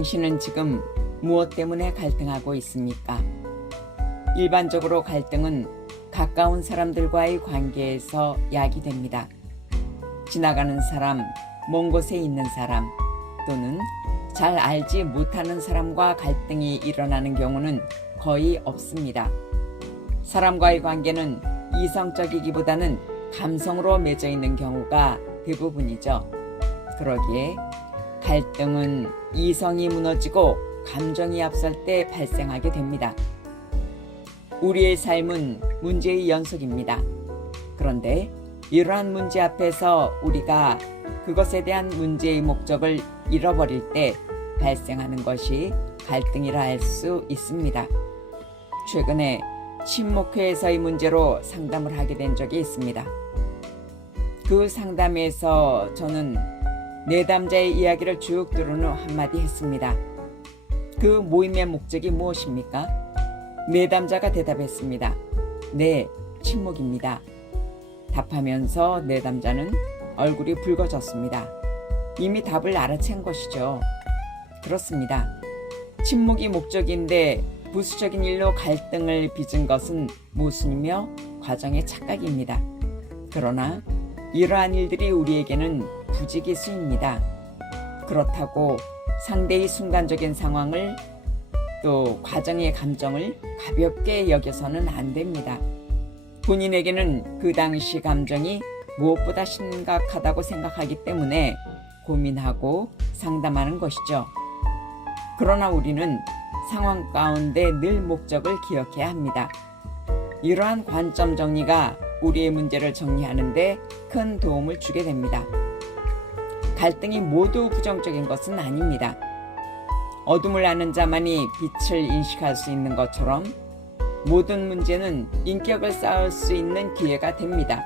당신은 지금 무엇 때문에 갈등하고 있습니까? 일반적으로 갈등은 가까운 사람들과의 관계에서 야기됩니다. 지나가는 사람, 먼 곳에 있는 사람, 또는 잘 알지 못하는 사람과 갈등이 일어나는 경우는 거의 없습니다. 사람과의 관계는 이성적이기보다는 감성으로 맺어 있는 경우가 대부분이죠. 그러기에 갈등은 이성이 무너지고 감정이 앞설 때 발생하게 됩니다. 우리의 삶은 문제의 연속입니다. 그런데 이러한 문제 앞에서 우리가 그것에 대한 문제의 목적을 잃어버릴 때 발생하는 것이 갈등이라 할 수 있습니다. 최근에 친목회에서의 문제로 상담을 하게 된 적이 있습니다. 그 상담에서 저는 내담자의 이야기를 쭉 들은 후 한마디 했습니다. 그 모임의 목적이 무엇입니까? 내담자가 대답했습니다. 네, 친목입니다. 답하면서 내담자는 얼굴이 붉어졌습니다. 이미 답을 알아챈 것이죠. 그렇습니다. 친목이 목적인데 부수적인 일로 갈등을 빚은 것은 모순이며 과정의 착각입니다. 그러나 이러한 일들이 우리에게는 부지기수입니다. 그렇다고 상대의 순간적인 상황을 또 과정의 감정을 가볍게 여겨서는 안 됩니다. 본인에게는 그 당시 감정이 무엇보다 심각하다고 생각하기 때문에 고민하고 상담하는 것이죠. 그러나 우리는 상황 가운데 늘 목적을 기억해야 합니다. 이러한 관점 정리가 우리의 문제를 정리하는 데 큰 도움을 주게 됩니다. 갈등이 모두 부정적인 것은 아닙니다. 어둠을 아는 자만이 빛을 인식할 수 있는 것처럼 모든 문제는 인격을 쌓을 수 있는 기회가 됩니다.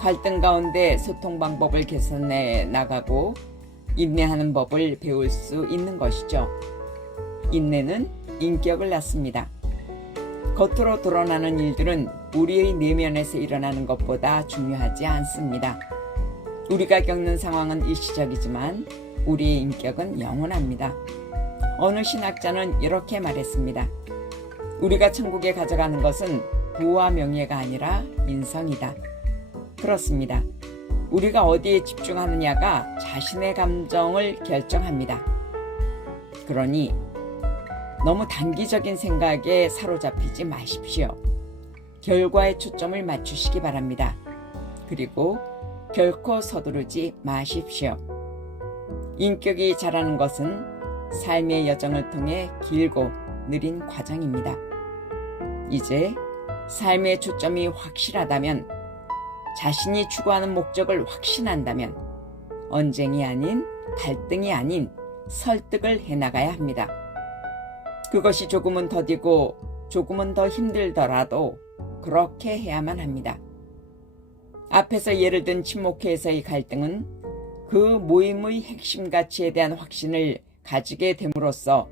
갈등 가운데 소통 방법을 개선해 나가고 인내하는 법을 배울 수 있는 것이죠. 인내는 인격을 낳습니다. 겉으로 드러나는 일들은 우리의 내면에서 일어나는 것보다 중요하지 않습니다. 우리가 겪는 상황은 일시적이지만 우리의 인격은 영원합니다. 어느 신학자는 이렇게 말했습니다. 우리가 천국에 가져가는 것은 부와 명예가 아니라 인성이다. 그렇습니다. 우리가 어디에 집중하느냐가 자신의 감정을 결정합니다. 그러니 너무 단기적인 생각에 사로잡히지 마십시오. 결과에 초점을 맞추시기 바랍니다. 그리고 결코 서두르지 마십시오. 인격이 자라는 것은 삶의 여정을 통해 길고 느린 과정입니다. 이제 삶의 초점이 확실하다면, 자신이 추구하는 목적을 확신한다면 언쟁이 아닌 갈등이 아닌 설득을 해나가야 합니다. 그것이 조금은 더디고 조금은 더 힘들더라도 그렇게 해야만 합니다. 앞에서 예를 든 친목회에서의 갈등은 그 모임의 핵심 가치에 대한 확신을 가지게 됨으로써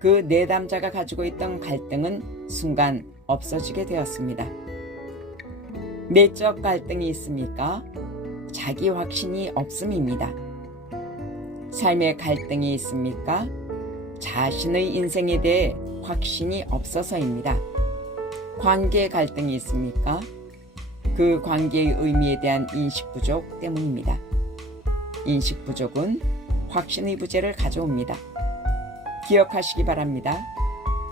그 내담자가 가지고 있던 갈등은 순간 없어지게 되었습니다. 내적 갈등이 있습니까? 자기 확신이 없음입니다. 삶의 갈등이 있습니까? 자신의 인생에 대해 확신이 없어서입니다. 관계 갈등이 있습니까? 그 관계의 의미에 대한 인식 부족 때문입니다. 인식 부족은 확신의 부재를 가져옵니다. 기억하시기 바랍니다.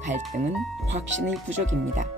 갈등은 확신의 부족입니다.